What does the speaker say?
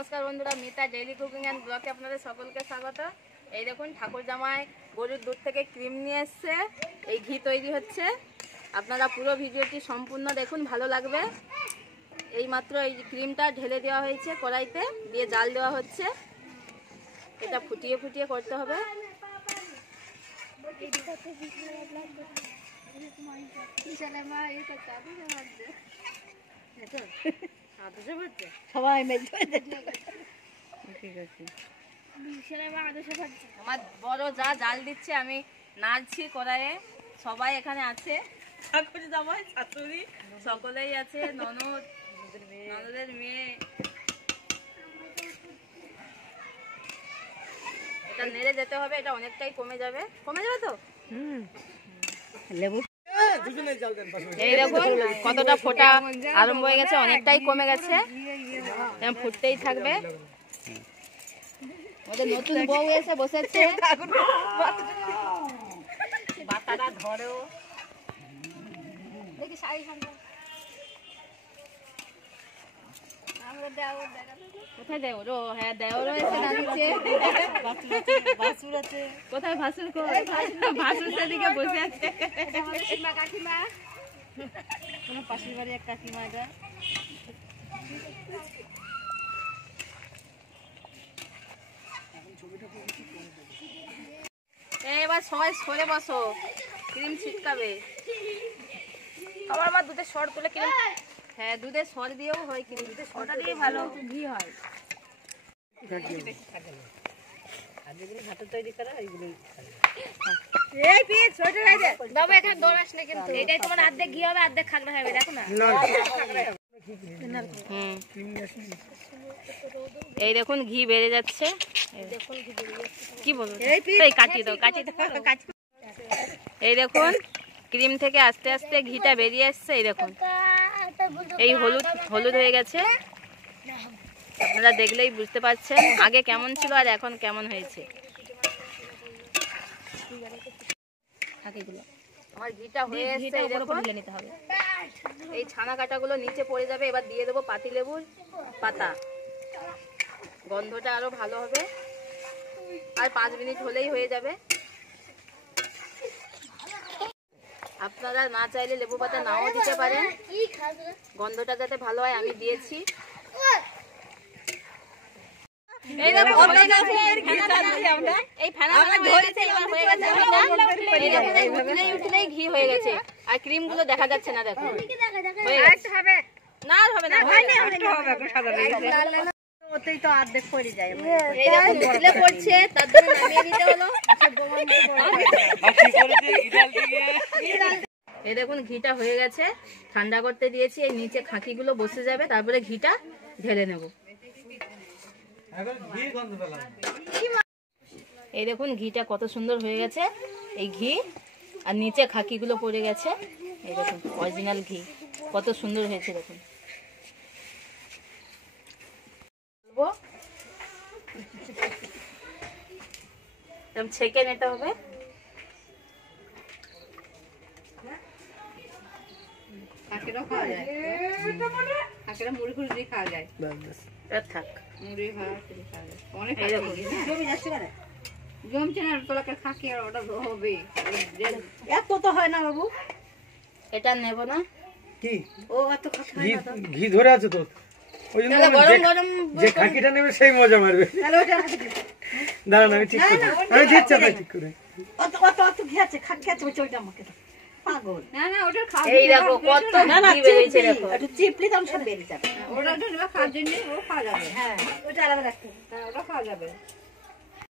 নমস্কার বন্ধুরা, Mita daily cooking and ব্লগে আপনাদের সকলকে স্বাগত। এই দেখুন ঠাকুর জামাই গরুর দুধ থেকে ক্রিম নিয়ে এসছে, এই ঘি তৈরি হচ্ছে। আপনারা পুরো ভিডিওটি সম্পূর্ণ দেখুন, ভালো লাগবে। এইমাত্র এই ক্রিমটা ঢেলে দেওয়া হয়েছে কড়াইতে, দিয়ে জাল দেওয়া হচ্ছে। এটা ফুটিয়ে ফুটিয়ে করতে হবে। সবাই মিলে আমার বড় যা জাল দিচ্ছে, আমি নাড়ছি কড়াইয়ে। সবাই এখানে আছে, ঠাকুর জামাই শাশুড়ি সকলেই আছে, ননদ ননদের মেয়ে। এটা নেড়ে যেতে হবে, এটা অনেকটাই কমে যাবে তো। লেবু এই দেখুন কতটা ফোটা আরম্ভ হয়ে গেছে, অনেকটাই কমে গেছে, ফুটতেই থাকবে। ওদের নতুন বউ এসে বসেছে, বাতাটা ধরো দেখি শাড়ি সামনে। কোথায় দেওর? হ্যাঁ দেওরও এসে দাঁড়িয়েছে। কোথায় ভাসুর? ভাসুর সেদিকে বসে আছে। কাকিমা পাশের বাড়ি এক কাকিমা। এটা এবার সবাই সরে বসো, ক্রিম ছিটকাবে। আমার আবার দুধের সর তুলে ক্রিম, হ্যাঁ দুধের সর দিয়েও হয়, ক্রিম দুধের সরটা দিয়ে ভালো ঘি হয়। এটাই তোমার অর্ধেক ঘি হবে, অর্ধেক খাগড়া হবে। দেখো না, এই দেখুন ঘি বেড়ে যাচ্ছে। কি বলবো, কাটি দাও। এই দেখুন ক্রিম থেকে আস্তে আস্তে ঘিটা বেরিয়ে আসছে। এই দেখুন এই হলুদ হলুদ হয়ে গেছে, আপনারা দেখলেই বুঝতে পারছেন আগে কেমন ছিল আর এখন কেমন হয়েছে। আমার ঘিটা হয়ে এসেছে, নিতে হবে। এই ছানা কাটাগুলো নিচে পড়ে যাবে। এবার দিয়ে দেবো পাতিলেবুর পাতা, গন্ধটা আরো ভালো হবে। আর 5 মিনিট হলেই হয়ে যাবে। আপনারা না চাইলে লেবু পাতা নাও দিতে পারেন, গন্ধটা যাতে ভালো হয়। আমি দিয়েছি। এই দেখো উঠলেই ঘি হয়ে গেছে, আর ক্রিম গুলো দেখা যাচ্ছে না। দেখো না, হবে না, ওতেই তো অর্ধেক পড়ে যায়। পড়ছে, তার জন্য নামিয়ে দিতে হলো। এই দেখুন ঘিটা হয়ে গেছে, ঠান্ডা করতে দিয়েছি। এই নিচে খাকি গুলো বসে যাবে, তারপরে ঘিটা ঢেলে নেব। এই দেখুন ঘিটা কত সুন্দর হয়ে গেছে, এই ঘি আর নিচে খাকি গুলো পড়ে গেছে। এই দেখুন অরিজিনাল ঘি কত সুন্দর হয়েছে। দেখুন ছেঁকে নিতে হবে। কাকেরা খাওয়া যায়, কাকেরা মুড়ি খুঁড়ি দিয়ে খাওয়া যায়। থাক মুড়ি খাওয়া যায় অনেক। জমি যাচ্ছে মানে জমছে না, তোলাকে খাকি আর ওটা হবে। এত তো হয় না বাবু, এটা নেব না। কি ও এত ঘি ধরে আছে তো, ওই জন্য যে খাকিটা নেবে সেই মজা মারবে। দাঁড়ান আমি ঠিক করে, আমি দিচ্ছি আপনাকে ঠিক করে। অত অত অত ঘি আছে, খাকি আছে, ওইটা আমাকে পাগল। না না ওটা খাওয়া, এই দেখো কত ঘি বেরিয়েছে। দেখো একটু চিপলি তখন সব বেরিয়ে যাবে। ওটা খাওয়ার জন্য ও খাওয়া যাবে। হ্যাঁ ওটা আলাদা রাখতে, ওটা খাওয়া যাবে।